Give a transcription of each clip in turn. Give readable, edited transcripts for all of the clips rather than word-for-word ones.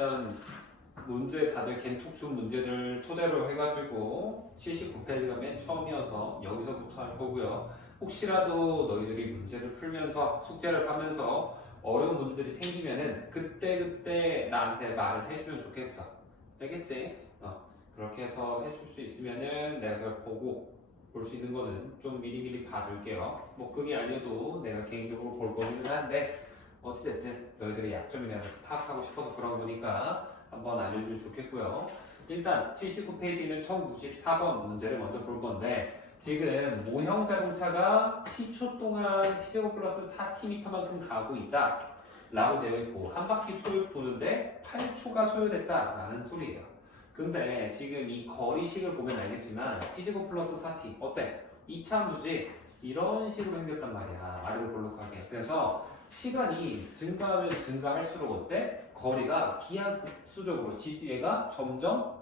일단 문제 다들 겐톡 준 문제들 토대로 해가지고 79페이지가 맨 처음이어서 여기서부터 할 거고요. 혹시라도 너희들이 문제를 풀면서 숙제를 하면서 어려운 문제들이 생기면은 그때 나한테 말을 해주면 좋겠어. 알겠지? 그렇게 해서 해줄 수 있으면은 내가 그걸 보고 볼 수 있는 거는 좀 미리미리 봐줄게요. 뭐 그게 아니어도 내가 개인적으로 볼 거기는 한데 어찌됐든 너희들의 약점이나 파악하고 싶어서 그런 거니까 한번 알려주면 좋겠고요. 일단 79페이지는 1094번 문제를 먼저 볼 건데 지금 모형 자동차가 t초 동안 t제곱 플러스 4t만큼 가고 있다 라고 되어 있고 한 바퀴 도는데 8초가 소요됐다 라는 소리예요. 근데 지금 이 거리식을 보면 알겠지만 t제곱 플러스 4t 어때? 이차함수지? 이런 식으로 생겼단 말이야. 아래로 볼록하게. 그래서 시간이 증가하면 증가할수록 어때? 거리가 기하급수적으로 얘가 점점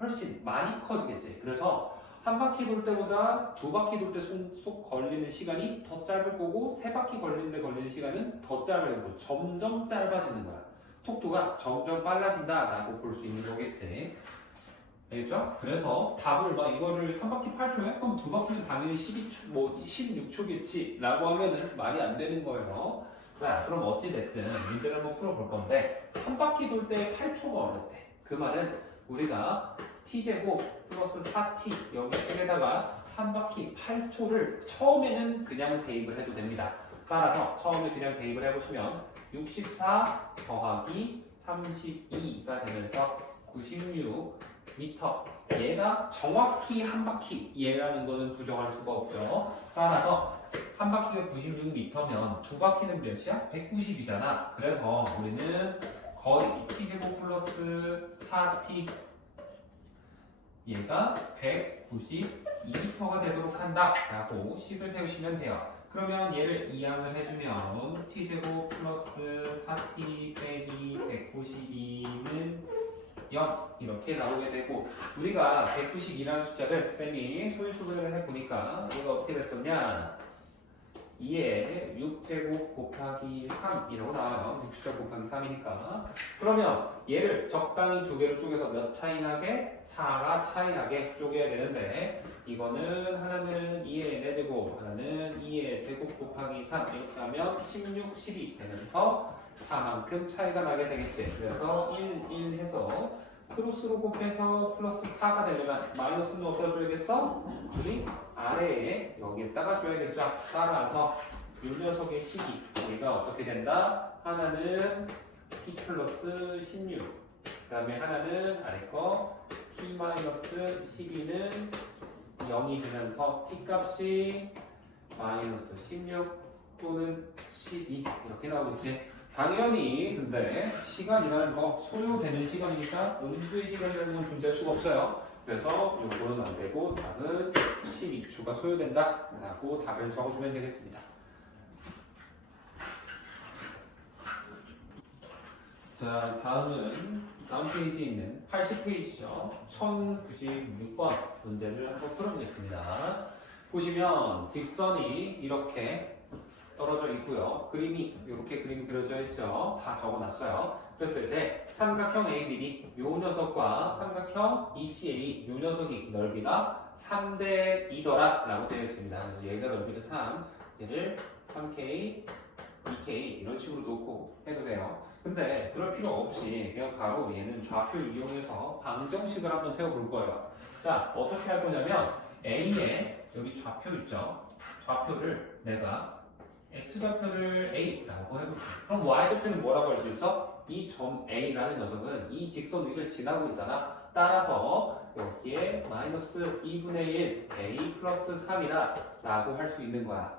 훨씬 많이 커지겠지. 그래서 한 바퀴 돌 때보다 두 바퀴 돌 때 속 걸리는 시간이 더 짧을 거고 세 바퀴 걸리는데 걸리는 시간은 더 짧을 거고 점점 짧아지는 거야. 속도가 점점 빨라진다라고 볼 수 있는 거겠지. 알겠죠? 그래서 답을 막 이거를 한 바퀴 8초에 그럼 두 바퀴는 당연히 12초, 뭐 16초겠지 라고 하면은 말이 안 되는 거예요. 자, 그럼 어찌됐든 문제를 한번 풀어볼 건데 한 바퀴 돌 때 8초가 어렵대. 그 말은 우리가 t제곱 플러스 4t 여기 식에다가 한 바퀴 8초를 처음에는 그냥 대입을 해도 됩니다. 따라서 처음에 그냥 대입을 해보시면 64 더하기 32가 되면서 96 미터. 얘가 정확히 한 바퀴 얘라는 거는 부정할 수가 없죠. 따라서 한 바퀴가 96m면 두 바퀴는 몇이야? 190이잖아. 그래서 우리는 거리 t제곱 플러스 4t 얘가 192m가 되도록 한다 라고 식을 세우시면 돼요. 그러면 얘를 이항을 해주면 t제곱 플러스 4t 빼기 192는 0 이렇게 나오게 되고 우리가 192라는 숫자를 쌤이 소유수분을 해보니까 얘가 어떻게 됐었냐 2에 6제곱 곱하기 3 이라고 나와요. 6숫자 곱하기 3이니까 그러면 얘를 적당히 두 개로 쪼개서 몇 차이 나게? 4가 차이 나게 쪼개야 되는데 이거는 하나는 2의 4제곱 하나는 2의 제곱 곱하기 3 이렇게 하면 16, 12 되면서 4만큼 차이가 나게 되겠지. 그래서 1, 1 해서 크로스로 곱해서 플러스 4가 되려면 마이너스는 어디다 줘야겠어? 우리 아래에 여기에다가 줘야겠죠. 따라서 이 녀석의 식이 우리가 어떻게 된다? 하나는 t 플러스 16 그 다음에 하나는 아래 거 t 마이너스 12는 0이 되면서 t 값이 마이너스 16 또는 12 이렇게 나오겠지. 당연히 근데 시간이라는 거 소요되는 시간이니까 음수의 시간이라는 건 존재할 수가 없어요. 그래서 요거는 안 되고 답은 12초가 소요된다 라고 답을 적어주면 되겠습니다. 자, 다음 페이지에 있는 80페이지죠. 1096번 문제를 한번 풀어보겠습니다. 보시면 직선이 이렇게 떨어져 있고요. 그림이 이렇게 그림 그려져 있죠. 다 적어놨어요. 그랬을 때 삼각형 ABD 요 녀석과 삼각형 ECA 요 녀석이 넓이가 3대 2더라 라고 되어 있습니다. 그래서 얘가 넓이를 3, 얘를 3K, 2K 이런 식으로 놓고 해도 돼요. 근데 그럴 필요 없이 그냥 바로 얘는 좌표를 이용해서 방정식을 한번 세워볼 거예요. 자, 어떻게 할 거냐면 A에 여기 좌표 있죠. 좌표를 내가 x좌표를 a라고 해볼게. 그럼 y좌표는 뭐라고 할 수 있어? 이 점 a라는 녀석은 이 직선 위를 지나고 있잖아. 따라서 여기에 마이너스 2분의 1 a 플러스 3이다 라고 할 수 있는 거야.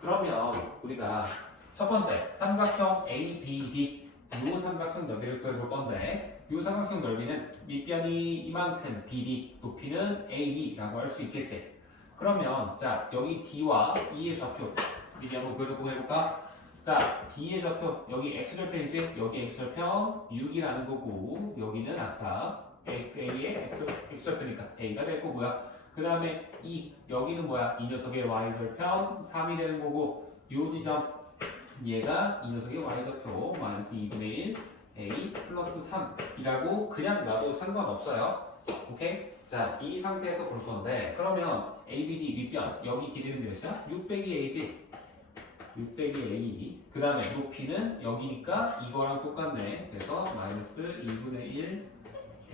그러면 우리가 첫 번째 삼각형 ABD 이 삼각형 넓이를 구해볼 건데 이 삼각형 넓이는 밑변이 이만큼 BD 높이는 AB라고 할 수 있겠지. 그러면 자 여기 D와 E의 좌표 미리 한번 구해볼까? 자, D의 좌표, 여기 X절편이지? 여기 X절편 6이라는 거고, 여기는 아까 A의 X절편이니까 A가 될 거고요. 그 다음에 여기는 뭐야? 이 녀석의 Y절편 3이 되는 거고, 요 지점, 얘가 이 녀석의 Y절표 마이너스 2분의 1, a 플러스 3이라고 그냥 놔도 상관없어요. 오케이? 자, 이 상태에서 볼 건데 그러면 a, b, d 밑변 여기 길이는 몇이야? 6 빼기 a지. 6 빼기 a. 그 다음에 높이는 여기니까 이거랑 똑같네. 그래서 마이너스 2분의 1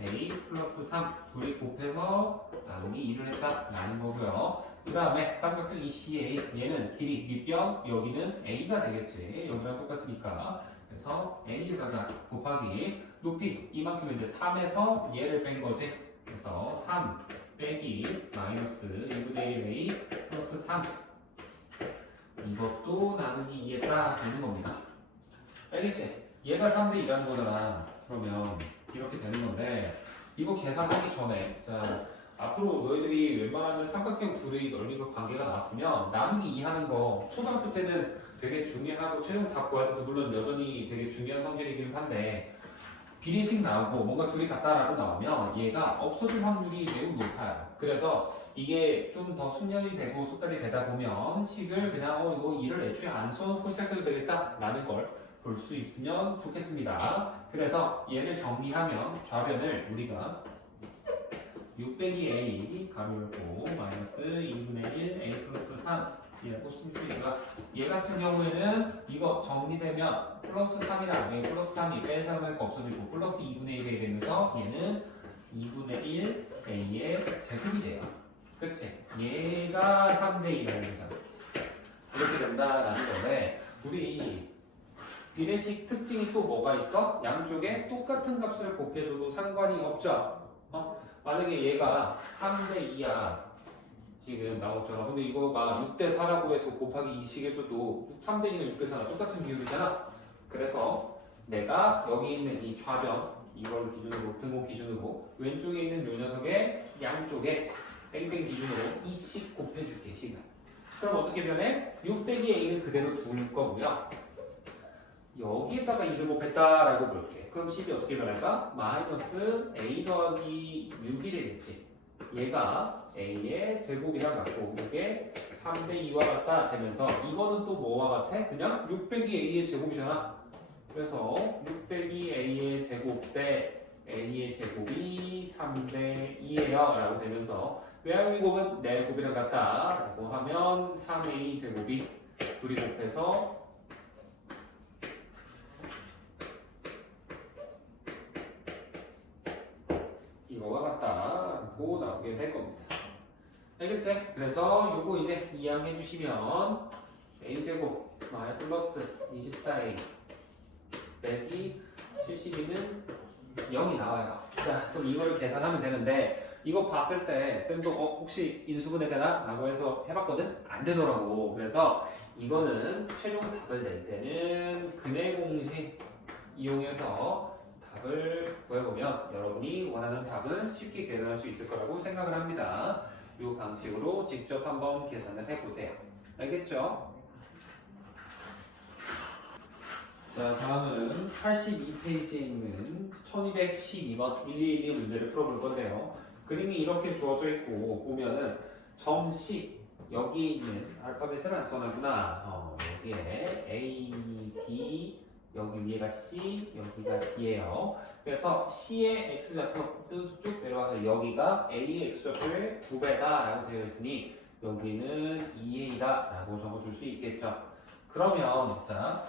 a 플러스 3 둘이 곱해서 나누기 2를 했다라는 거고요. 그 다음에 삼각형 ECA 얘는 길이 밑변 여기는 a가 되겠지. 여기랑 똑같으니까. 그래서 a에다가 곱하기 높이 이만큼 이제 3에서 얘를 뺀 거지. 그래서 3 빼기 마이너스 1분의 1 a 플러스 3 이것도 나누기 2에 딱 되는 겁니다. 알겠지? 얘가 3대 2라는 거잖아. 그러면 이렇게 되는 건데 이거 계산하기 전에 자 앞으로 너희들이 웬만하면 삼각형 둘의 넓이가 관계가 나왔으면 나누기 2 하는 거 초등학교 때는 되게 중요하고 최종 답 구할 때도 물론 여전히 되게 중요한 성질이긴 한데 비례식 나오고 뭔가 둘이 같다라고 나오면 얘가 없어질 확률이 매우 높아요. 그래서 이게 좀 더 숙련이 되고 숙달이 되다 보면 식을 그냥 이거 2를 애초에 안 써놓고 시작해도 되겠다 라는 걸 볼 수 있으면 좋겠습니다. 그래서 얘를 정리하면 좌변을 우리가 6 빼기 a 가로열고 마이너스 2분의 1 a 플러스 3 이라고 쓸 수 있고요. 얘 같은 경우에는 이거 정리되면 플러스 3이랑 a 플러스 3이 뺄 사람일 거 없어지고 플러스 2분의 1이 되면서 얘는 2분의 1 a의 제곱이 돼요. 그치? 얘가 3대 2라는 거잖아. 이렇게 된다라는 건데 우리 비례식 특징이 또 뭐가 있어? 양쪽에 똑같은 값을 곱해줘도 상관이 없죠. 만약에 얘가 3대 2야 지금 나왔잖아. 근데 이거가 6대 4라고 해서 곱하기 2씩 해줘도 3대 2는 6대 4랑 똑같은 비율이잖아. 그래서 내가 여기 있는 이 좌변 이걸 기준으로 등호 기준으로 왼쪽에 있는 요 녀석의 양쪽에 땡땡 기준으로 2씩 곱해줄게 시간. 그럼 어떻게 변해? 6 빼기 a는 그대로 둘 거고요. 여기에다가 2를 곱했다라고 볼게. 그럼 10이 어떻게 변할까? 마이너스 a 더하기 6이 되겠지. 얘가 a의 제곱이랑 같고 이게 3대 2와 같다 되면서 이거는 또 뭐와 같아? 그냥 6 빼기 a의 제곱이잖아. 그래서 6 빼기 a의 제곱 대 a의 제곱이 3대 2예요 라고 되면서 외양의 곱은 내 곱이랑 같다 라고 하면 3a 제곱이 둘이 곱해서 이거와 같다라고 나오게 될 겁니다. 알겠지? 그래서 요거 이제 이항해 주시면 a제곱 마이 플러스 24a 빼기 72는 0이 나와요. 자, 그럼 이거를 계산하면 되는데 이거 봤을 때 쌤도 혹시 인수분해 되나? 라고 해서 해봤거든? 안 되더라고. 그래서 이거는 최종 답을 낼 때는 근해 공식 이용해서 답을 구해보면 여러분이 원하는 답은 쉽게 계산할 수 있을 거라고 생각을 합니다. 이 방식으로 직접 한번 계산을 해보세요. 알겠죠? 자, 다음은 82페이지에 있는 1212번 1212 문제를 풀어볼 건데요. 그림이 이렇게 주어져 있고 보면은 점식 여기에 있는 알파벳을 안 써놨구나. 여기에 A, B 여기 위에가 C, 여기가 D예요. 그래서 C의 X좌표 쭉 내려와서 여기가 A의 X좌표의 2배다 라고 되어 있으니 여기는 2A다 라고 적어줄 수 있겠죠. 그러면 자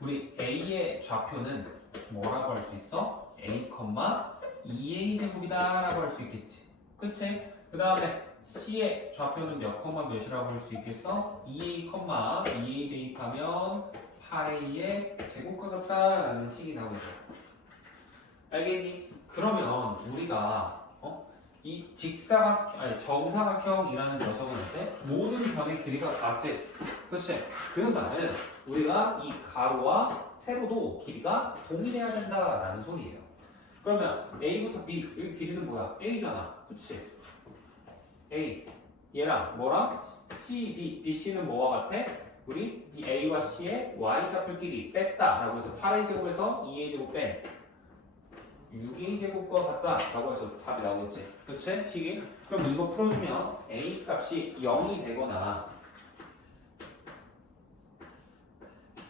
우리 A의 좌표는 뭐라고 할 수 있어? A, 2A 제곱이다 라고 할 수 있겠지. 그치? 그 다음에 C의 좌표는 몇 몇이라고 할 수 있겠어? 2A, 2A 대입하면 8A의 제곱과 같다라는 식이 나오죠. 알겠니? 그러면 우리가 이 정사각형이라는 녀석은 어때? 모든 변의 길이가 같지? 그렇지? 그 말은 우리가 이 가로와 세로도 길이가 동일해야 된다라는 소리예요. 그러면 A부터 B, 여기 길이는 뭐야? A잖아. 그치? A. 얘랑 뭐랑? C, B. BC는 뭐와 같아? 우리 이 A와 C의 Y좌표 길이 뺐다라고 해서 8A 제곱에서 2A 제곱 뺀 6A 제곱과 같다 라고 해서 답이 나오겠지. 그치? 식이? 그럼 이거 풀어주면 A 값이 0이 되거나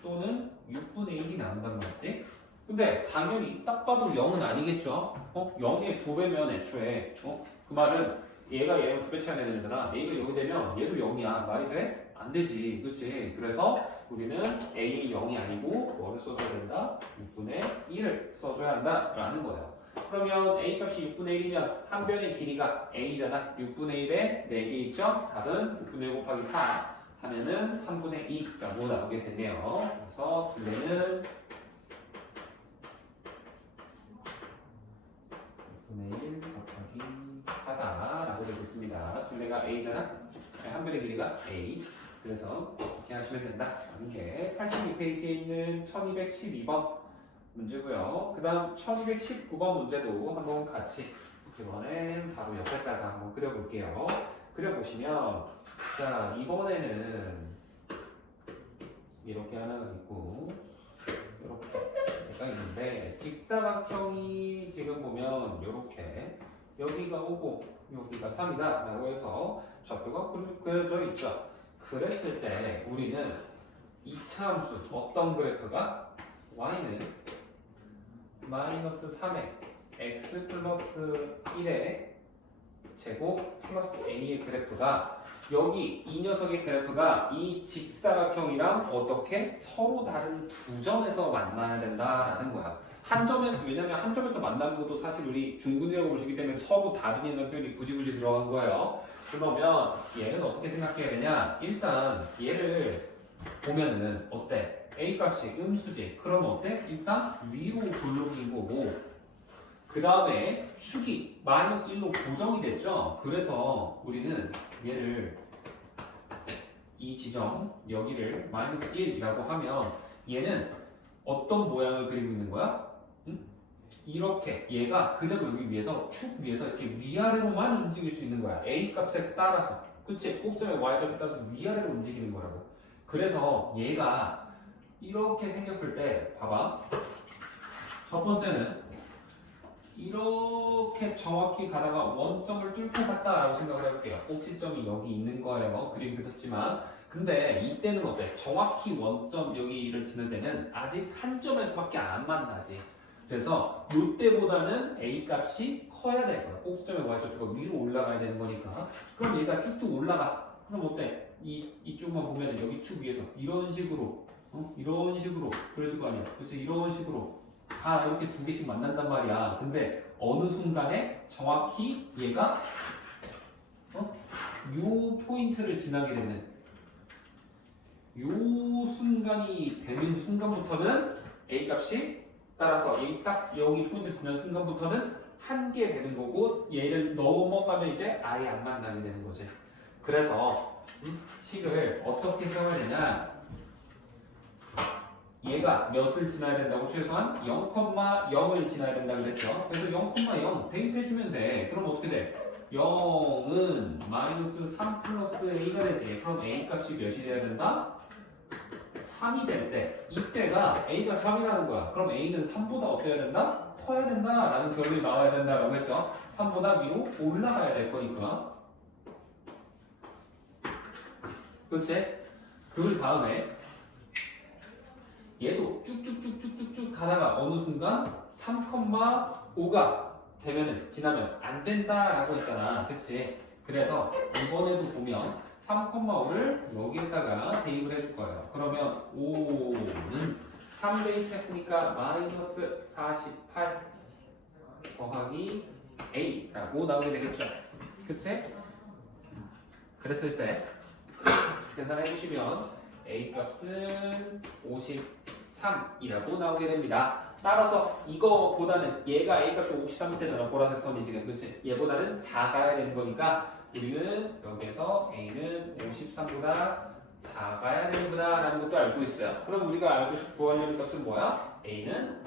또는 6분의 1이 나온단 말이지. 근데 당연히 딱 봐도 0은 아니겠죠? 0의 2배면 애초에 그 말은 얘가 얘랑 2배 차이 나야 되잖아. A가 0이 되면 얘도 0이야. 말이 돼? 안 되지. 그치? 그래서 우리는 A이 0이 아니고 뭐를 써줘야 된다? 6분의 1을 써줘야 한다 라는 거예요. 그러면 A 값이 6분의 1이면 한 변의 길이가 A잖아. 6분의 1에 4개 있죠? 답은 6분의 1 곱하기 4 하면은 3분의 2라고 나오게 됐네요. 그래서 둘레는 6분의 1 곱하기 4다 라고 되겠습니다. 둘레가 A잖아. 한 변의 길이가 A. 그래서 이렇게 하시면 된다. 이게 82페이지에 있는 1212번 문제고요. 그 다음 1219번 문제도 한번 같이 이번엔 바로 옆에다가 한번 그려볼게요. 그려보시면 자 이번에는 이렇게 하나가 있고 이렇게가 있는데 직사각형이 지금 보면 이렇게 여기가 5고 여기가 3이다 라고 해서 좌표가 그려져 있죠. 그랬을 때 우리는 이차 함수 어떤 그래프가 y는 마이너스 3의 x 플러스 1의 제곱 플러스 a의 그래프가 여기 이 녀석의 그래프가 이 직사각형이랑 어떻게 서로 다른 두 점에서 만나야 된다라는 거야. 한 점에 왜냐면 한 점에서 만나는 것도 사실 우리 중근이라고 보시기 때문에 서로 다른이라는 표현이 굳이 들어간 거예요. 그러면 얘는 어떻게 생각해야 되냐? 일단 얘를 보면은 어때? A 값이 음수지. 그러면 어때? 일단 위로 볼록인 거고 그 다음에 축이 마이너스 1로 고정이 됐죠? 그래서 우리는 얘를 이 지점 여기를 마이너스 1이라고 하면 얘는 어떤 모양을 그리고 있는 거야? 응? 이렇게 얘가 그대로 여기 위에서 축 위에서 이렇게 위아래로만 움직일 수 있는 거야. A 값에 따라서. 그치? 꼭점의 Y점에 따라서 위아래로 움직이는 거라고. 그래서 얘가 이렇게 생겼을 때 봐봐. 첫 번째는 이렇게 정확히 가다가 원점을 뚫고 갔다라고 생각을 해볼게요. 꼭지점이 여기 있는 거예요. 그림 그렸지만 근데 이때는 어때? 정확히 원점 여기를 지는 데는 아직 한 점에서밖에 안 만나지. 그래서 이때보다는 A 값이 커야 될 거야. 꼭지점의 Y좌표가 위로 올라가야 되는 거니까. 그럼 얘가 쭉쭉 올라가. 그럼 어때? 이쪽만 보면 여기 축 위에서 이런 식으로 이런 식으로 그려질 거 아니야. 그래서 이런 식으로 다 이렇게 두 개씩 만난단 말이야. 근데 어느 순간에 정확히 얘가 요 포인트를 지나게 되는 요 순간이 되는 순간부터는 A 값이 따라서 딱 여기 포인트 지나는 순간부터는 한 개 되는 거고 얘를 넘어가면 이제 아예 안 만나게 되는 거지. 그래서 식을 어떻게 세워야 되냐? 얘가 몇을 지나야 된다고? 최소한 0,0을 지나야 된다 그랬죠. 그래서 0,0 대입해주면 돼. 그럼 어떻게 돼? 0은 마이너스 3 플러스 a가 되지. 그럼 a 값이 몇이 돼야 된다? 3이 될 때 이때가 a가 3이라는 거야. 그럼 a는 3보다 어때야 된다? 커야 된다 라는 결론이 나와야 된다라고 했죠. 3보다 위로 올라가야 될 거니까. 그렇지? 그 다음에 얘도 쭉쭉쭉쭉쭉쭉 가다가 어느 순간 3,5가 되면은 지나면 안 된다라고 했잖아. 그치? 그래서 이번에도 보면 3,5를 여기에다가 대입을 해줄 거예요. 그러면 5는 3 대입했으니까 마이너스 48 더하기 A라고 나오게 되겠죠. 그치? 그랬을 때 계산해 보시면 A 값은 53이라고 나오게 됩니다. 따라서 이거보다는 얘가 A 값이 53대잖아. 보라색 선이 지금. 그치? 얘보다는 작아야 되는 거니까 우리는 여기에서 A는 53보다 작아야 되는구나 라는 것도 알고 있어요. 그럼 우리가 구하려는 값은 뭐야? A는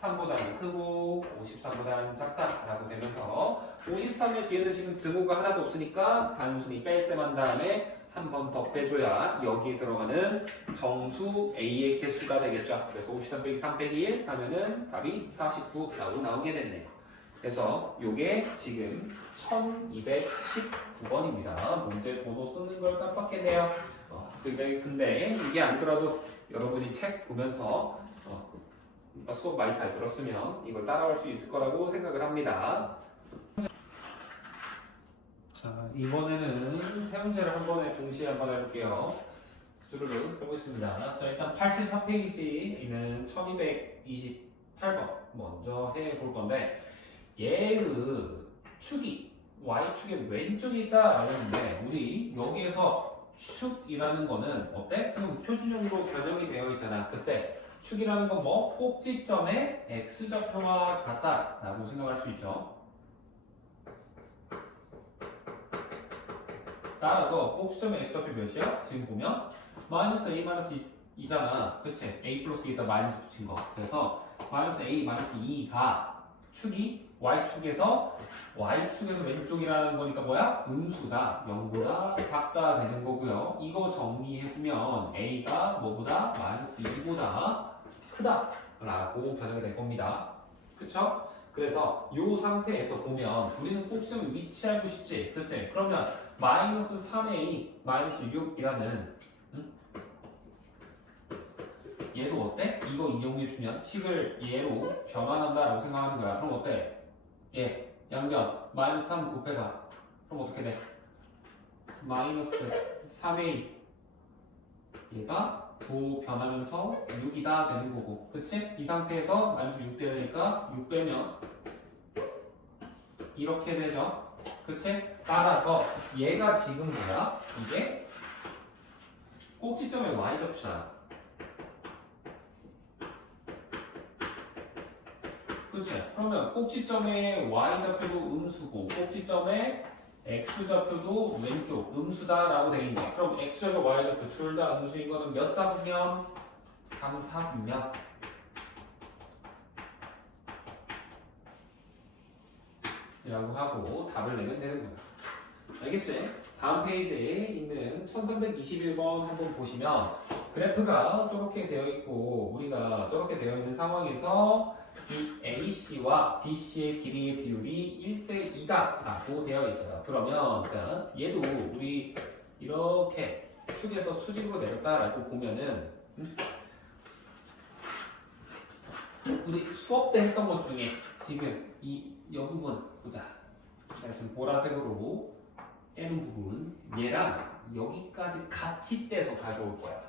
3보다는 크고 53보다는 작다 라고 되면서 53의 뒤에는 지금 등호가 하나도 없으니까 단순히 뺄셈한 다음에 한 번 더 빼줘야 여기에 들어가는 정수 A의 개수가 되겠죠. 그래서 53 빼기 3 빼기 1 하면은 답이 49라고 나오게 됐네요. 그래서 요게 지금 1219번입니다. 문제 번호 쓰는 걸 깜빡했네요. 근데 이게 아니더라도 여러분이 책 보면서 수업 많이 잘 들었으면 이걸 따라갈 수 있을 거라고 생각을 합니다. 자, 이번에는 세 문제를 한 번에 동시에 한번 해볼게요. 수르륵 해보겠습니다. 자, 일단 84페이지에 있는 1228번 먼저 해볼 건데, 얘의 축이 y축의 왼쪽에 있다라고 했는데, 우리 여기에서 축이라는 거는 어때? 지금 표준형으로 변형이 되어 있잖아. 그때 축이라는 건 뭐? 꼭지점의 x좌표와 같다라고 생각할 수 있죠. 따라서 꼭지점의 x좌표 몇이야? 지금 보면 마이너스 a 마이너스 2잖아. 그치? a 플러스 2에다 마이너스 붙인 거. 그래서 마이너스 a 마이너스 2가 축이 y축에서 왼쪽이라는 거니까 뭐야? 음수가 0보다 작다 되는 거고요. 이거 정리해주면 a가 뭐보다? 마이너스 2보다 크다 라고 변하게 될 겁니다. 그쵸? 그래서 이 상태에서 보면 우리는 꼭지점 위치 알고 싶지? 그치? 그러면 마이너스 3a 마이너스 6이라는 얘도 어때? 이거 이용해주면 식을 얘로 변환한다 라고 생각하는 거야. 그럼 어때? 얘 양변 마이너스 3 곱해봐. 그럼 어떻게 돼? 마이너스 3a 얘가 9 변하면서 6이다 되는 거고, 그치? 이 상태에서 마이너스 6 되니까 6 빼면 이렇게 되죠. 그치? 따라서 얘가 지금 뭐야? 이게 꼭지점의 y좌표잖아. 그치? 그러면 꼭지점의 y좌표도 음수고 꼭지점의 x좌표도 왼쪽 음수다라고 되어 있네. 그럼 x좌표 y좌표 둘 다 음수인 거는 몇 사분면? 3, 4분면. 이라고 하고 답을 내면 되는 거야. 알겠지? 다음 페이지에 있는 1321번 한번 보시면 그래프가 저렇게 되어 있고 우리가 저렇게 되어 있는 상황에서 이 AC와 BC의 길이의 비율이 1대 2다 라고 되어 있어요. 그러면 자, 얘도 우리 이렇게 축에서 수직으로 내렸다 라고 보면은 우리 수업 때 했던 것 중에 지금 이 부분 보자. 제가 지금 보라색으로 떼는 부분 얘랑 여기까지 같이 떼서 가져올 거야.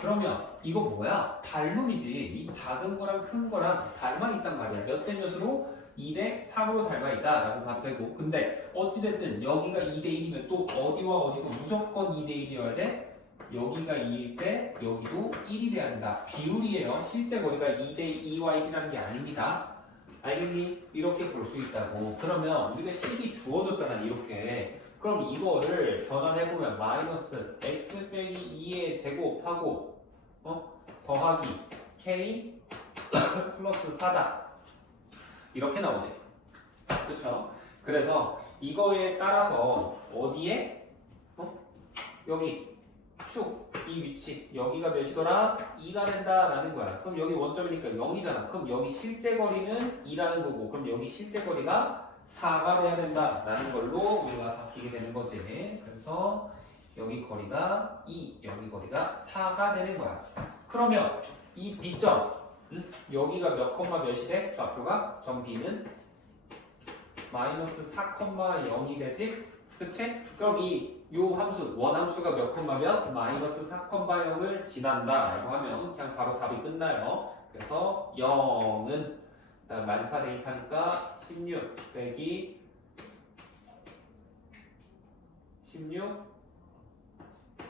그러면 이거 뭐야? 닮음이지. 이 작은 거랑 큰 거랑 닮아 있단 말이야. 몇 대 몇으로? 2대 3으로 닮아 있다 라고 봐도 되고, 근데 어찌됐든 여기가 2대 1이면 또 어디와 어디가 무조건 2대 1이어야 돼? 여기가 2일 때 여기도 1이 돼야 된다. 비율이에요. 실제 거리가 2대 2와 1이라는 게 아닙니다. 알겠니? 이렇게 볼 수 있다고. 그러면 우리가 식이 주어졌잖아. 이렇게. 그럼 이거를 변환해보면 마이너스 x 빼기 2의 제곱하고 더하기 k 플러스 4다 이렇게 나오지. 그쵸? 그래서 이거에 따라서 어디에? 여기 축, 이 위치 여기가 몇이더라? 2가 된다라는 거야. 그럼 여기 원점이니까 0이잖아. 그럼 여기 실제 거리는 2라는 거고, 그럼 여기 실제 거리가 4가 돼야 된다라는 걸로 우리가 바뀌게 되는 거지. 그래서 여기 거리가 2, 여기 거리가 4가 되는 거야. 그러면 이 B점, 여기가 몇 콤마 몇이 돼? 좌표가 점 B는 마이너스 4,0이 되지? 그치? 그럼 요 함수, 원함수가 몇 콤마 몇? 마이너스 4,0을 지난다 라고 하면 그냥 바로 답이 끝나요. 그래서 0은 마이너스 4 대입하니까 16 빼기 16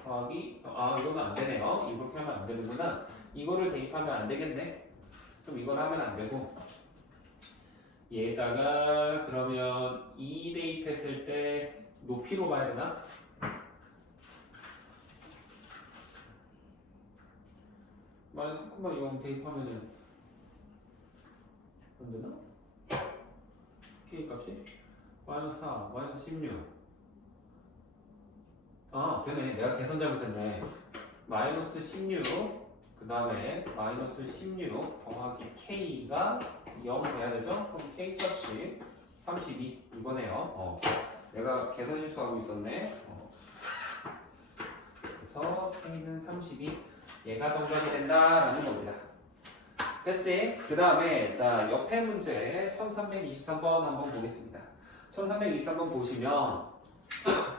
더하기 이거는 안 되네요. 이렇게 하면 안 되는구나. 이거를 대입하면 안 되겠네. 그럼 이걸 하면 안 되고 얘에다가 그러면 2 대입했을 때 높이로 봐야 되나? 마이너스 3,0 대입하면은 안 되나? k 값이 마이너스 4, 마이너스 16. 되네. 내가 계산 잘못했네. 마이너스 16, 그 다음에 마이너스 16 더하기 k가 0 돼야 되죠? 그럼 k 값이 32 이거네요. 내가 계산 실수하고 있었네. 그래서 k는 32. 얘가 정답이 된다라는 겁니다. 됐지? 그 다음에 자 옆에 문제 1323번 한번 보겠습니다. 1323번 보시면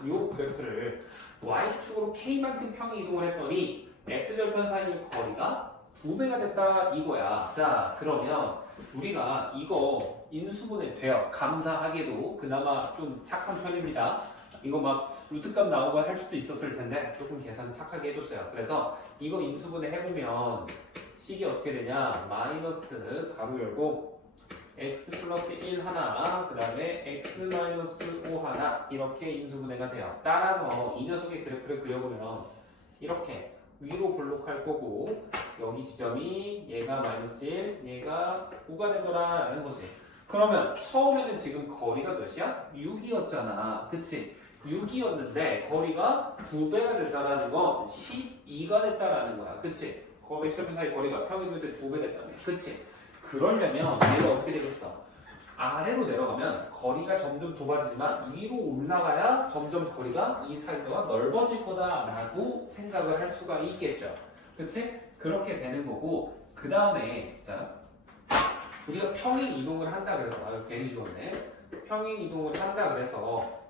요 그래프를 y축으로 k만큼 평이 이동을 했더니 x절편 사이의 거리가 2배가 됐다 이거야. 자 그러면 우리가 이거 인수분해 돼요. 감사하게도 그나마 좀 착한 편입니다. 이거 막 루트값 나오고 할 수도 있었을 텐데 조금 계산 착하게 해줬어요. 그래서 이거 인수분해 해보면 식이 어떻게 되냐? 마이너스 가로 열고 x 플러스 1 하나 그 다음에 x 마이너스 5 하나 이렇게 인수분해가 돼요. 따라서 이 녀석의 그래프를 그려보면 이렇게 위로 볼록할 거고 여기 지점이 얘가 마이너스 1 얘가 5가 되더라 라는 거지. 그러면 처음에는 지금 거리가 몇이야? 6이었잖아. 그치? 6이었는데 거리가 2배가 됐다라는 건 12가 됐다라는 거야. 그치? 거리 셀프 사이 거리가 평균 때 2배 됐다며. 그치? 그러려면 얘가 어떻게 되겠어? 아래로 내려가면 거리가 점점 좁아지지만 위로 올라가야 점점 거리가 이 사이가 넓어질 거다라고 생각을 할 수가 있겠죠. 그치? 그렇게 되는 거고 그 다음에 자 우리가 평행 이동을 한다 그래서 괜히 죽었네. 평행 이동을 한다 그래서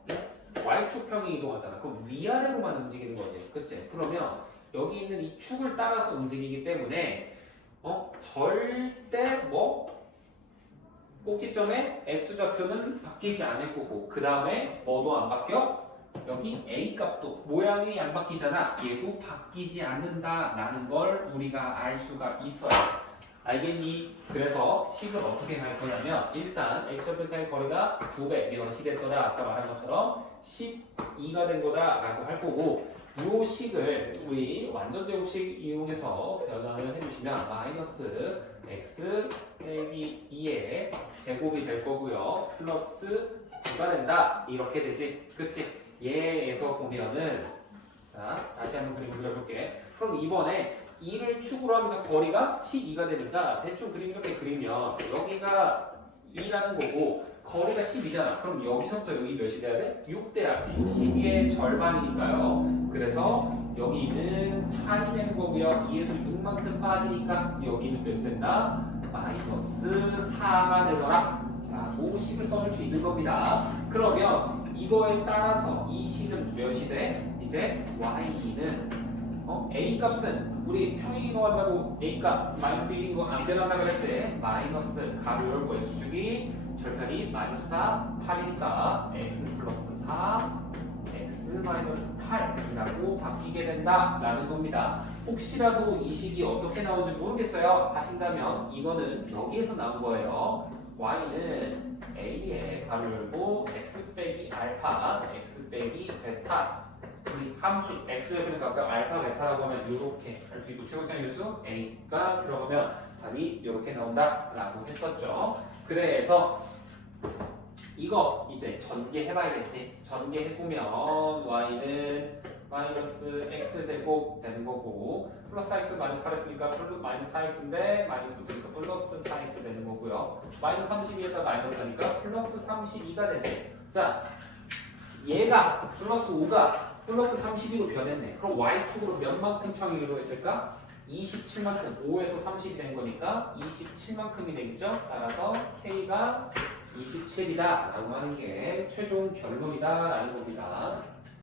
y축 평행 이동하잖아. 그럼 위아래로만 움직이는 거지. 그치? 그러면 여기 있는 이 축을 따라서 움직이기 때문에 절대 꼭지점에 x좌표는 바뀌지 않을 거고 그 다음에 뭐도 안 바뀌어? 여기 a 값도 모양이 안 바뀌잖아. 얘도 바뀌지 않는다라는 걸 우리가 알 수가 있어요. 알겠니? 그래서 식을 어떻게 갈 거냐면 일단 x좌표 사이 거리가 2배 몇이 됐더라 아까 말한 것처럼 12가 된 거다라고 할 거고 요 식을 우리 완전제곱식 이용해서 변환을 해주시면 마이너스 x 빼기 2의 제곱이 될 거고요. 플러스 9가 된다. 이렇게 되지. 그치? 얘에서 보면은 자 다시 한번 그림을 그려볼게. 그럼 이번에 2를 축으로 하면서 거리가 12가 되니까 대충 그림 이렇게 그리면 여기가 2라는 거고 거리가 10이잖아. 그럼 여기서부터 여기 몇이 돼야 돼? 6 돼야지. 12의 절반이니까요. 그래서 여기는 8이 되는 거고요. 2에서 6만큼 빠지니까 여기는 몇이 된다? 마이너스 4가 되더라. 라고 식을 써줄 수 있는 겁니다. 그러면 이거에 따라서 이 식은 몇이 돼? 이제 y는 a 값은 우리 평행 이동한다고 a 값 마이너스 1인 거 안 변한다 그랬지? 마이너스 가로 열고 x축이 절편이 마이너스 4, 8이니까 x 플러스 4, x 마이너스 8이라고 바뀌게 된다라는 겁니다. 혹시라도 이 식이 어떻게 나오는지 모르겠어요 하신다면 이거는 여기에서 나온 거예요. y는 a에 가로 열고 x 빼기 알파, x 빼기 베타 우리 함수 x를 그러니까 아까 알파 베타라고 하면 이렇게 할 수 있고 최고점 일수 a가 들어가면 답이 이렇게 나온다라고 했었죠. 그래서 이거 이제 전개해봐야겠지. 전개해보면 y는 마이너스 x제곱 되는 거고 플러스 4x 마이너스 8 했으니까 마이너스 4x인데 마이너스 붙으니까 플러스 4x 되는 거고요. 마이너스 32에다 마이너스 하니까 플러스 32가 되지. 자 얘가 플러스 5가 플러스 32로 변했네. 그럼 y축으로 몇만큼 평이 이동했을까? 27만큼. 5에서 30이 된 거니까 27만큼이 되겠죠? 따라서 k가 27이다 라고 하는 게 최종 결론이다 라는 겁니다.